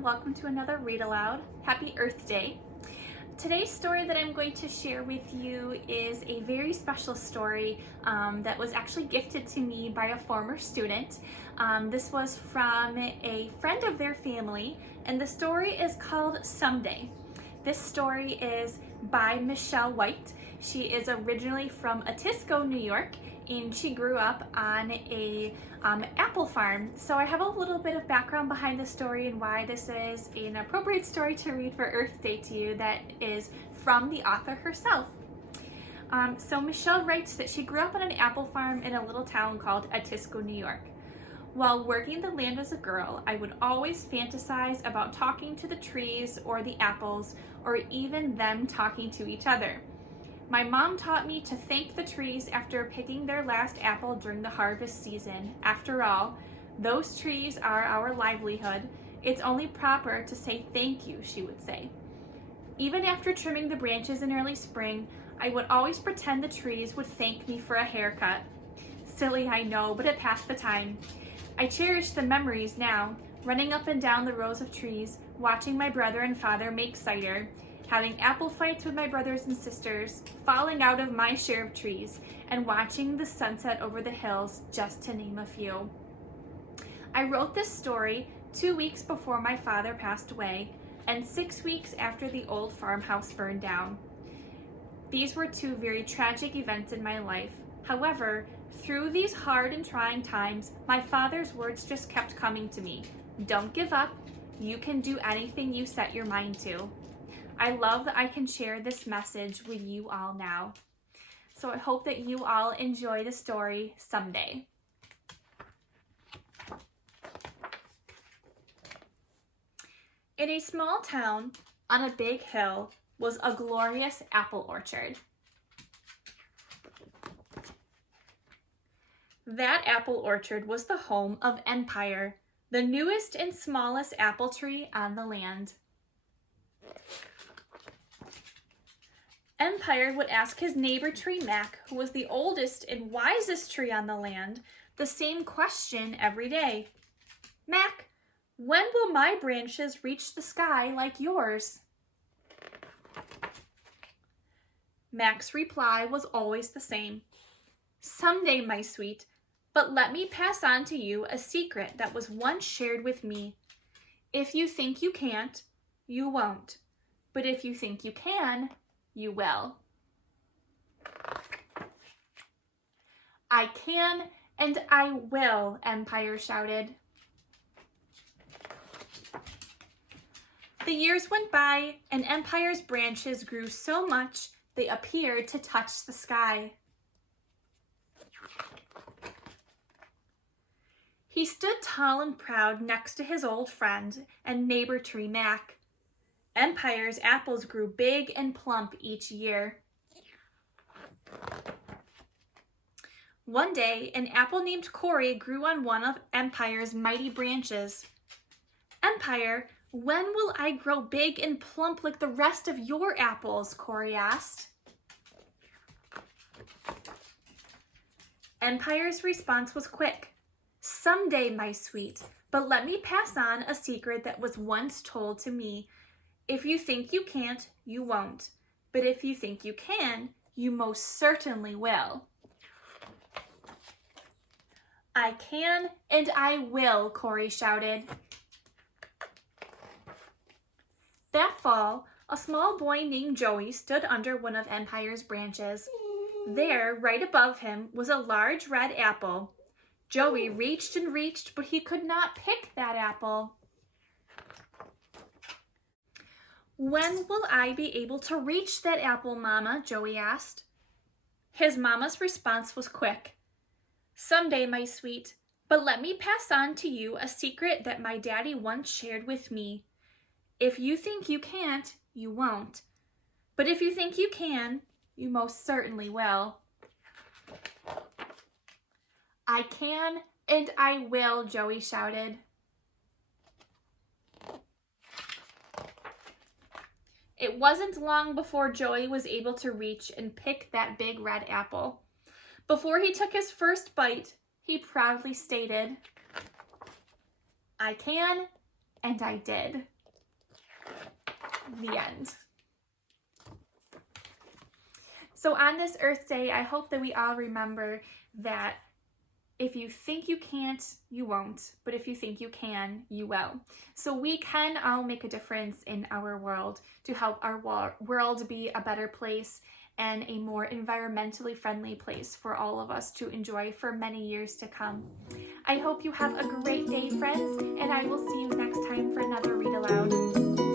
everyone. Welcome to another Read Aloud. Happy Earth Day. Today's story that I'm going to share with you is a very special story that was actually gifted to me by a former student. This was from a friend of their family, and the story is called Someday. This story is by Michelle White. She is originally from Atisco, New York, and she grew up on a apple farm. So I have a little bit of background behind the story and why this is an appropriate story to read for Earth Day to you that is from the author herself. So Michelle writes that she grew up on an apple farm in a little town called Atisco, New York. While working the land as a girl, I would always fantasize about talking to the trees or the apples, or even them talking to each other. My mom taught me to thank the trees after picking their last apple during the harvest season. After all, those trees are our livelihood. It's only proper to say thank you, she would say. Even after trimming the branches in early spring, I would always pretend the trees would thank me for a haircut. Silly, I know, but it passed the time. I cherish the memories now, running up and down the rows of trees, watching my brother and father make cider, having apple fights with my brothers and sisters, falling out of my share of trees, and watching the sunset over the hills, just to name a few. I wrote this story 2 weeks before my father passed away, and 6 weeks after the old farmhouse burned down. These were two very tragic events in my life. However, through these hard and trying times, my father's words just kept coming to me. Don't give up. You can do anything you set your mind to. I love that I can share this message with you all now. So I hope that you all enjoy the story Someday. In a small town on a big hill was a glorious apple orchard. That apple orchard was the home of Empire, the newest and smallest apple tree on the land. Empire would ask his neighbor tree Mac, who was the oldest and wisest tree on the land, the same question every day. Mac, when will my branches reach the sky like yours? Mac's reply was always the same. Someday, my sweet, but let me pass on to you a secret that was once shared with me. If you think you can't, you won't. But if you think you can, you will. I can and I will, Empire shouted. The years went by, and Empire's branches grew so much they appeared to touch the sky. He stood tall and proud next to his old friend and neighbor tree Mac. Empire's apples grew big and plump each year. One day, an apple named Corey grew on one of Empire's mighty branches. Empire, when will I grow big and plump like the rest of your apples? Corey asked. Empire's response was quick. Someday, my sweet, but let me pass on a secret that was once told to me. If you think you can't, you won't. But if you think you can, you most certainly will. I can and I will, Corey shouted. That fall, a small boy named Joey stood under one of Empire's branches. There, right above him, was a large red apple. Joey reached and reached, but he could not pick that apple. When will I be able to reach that apple, Mama? Joey asked. His mama's response was quick. Someday, my sweet, but let me pass on to you a secret that my daddy once shared with me. If you think you can't, you won't. But if you think you can, you most certainly will. I can and I will, Joey shouted. It wasn't long before Joey was able to reach and pick that big red apple. Before he took his first bite, he proudly stated, I can and I did. The end. So on this Earth Day, I hope that we all remember that if you think you can't, you won't. But if you think you can, you will. So we can all make a difference in our world to help our world be a better place and a more environmentally friendly place for all of us to enjoy for many years to come. I hope you have a great day, friends, and I will see you next time for another Read Aloud.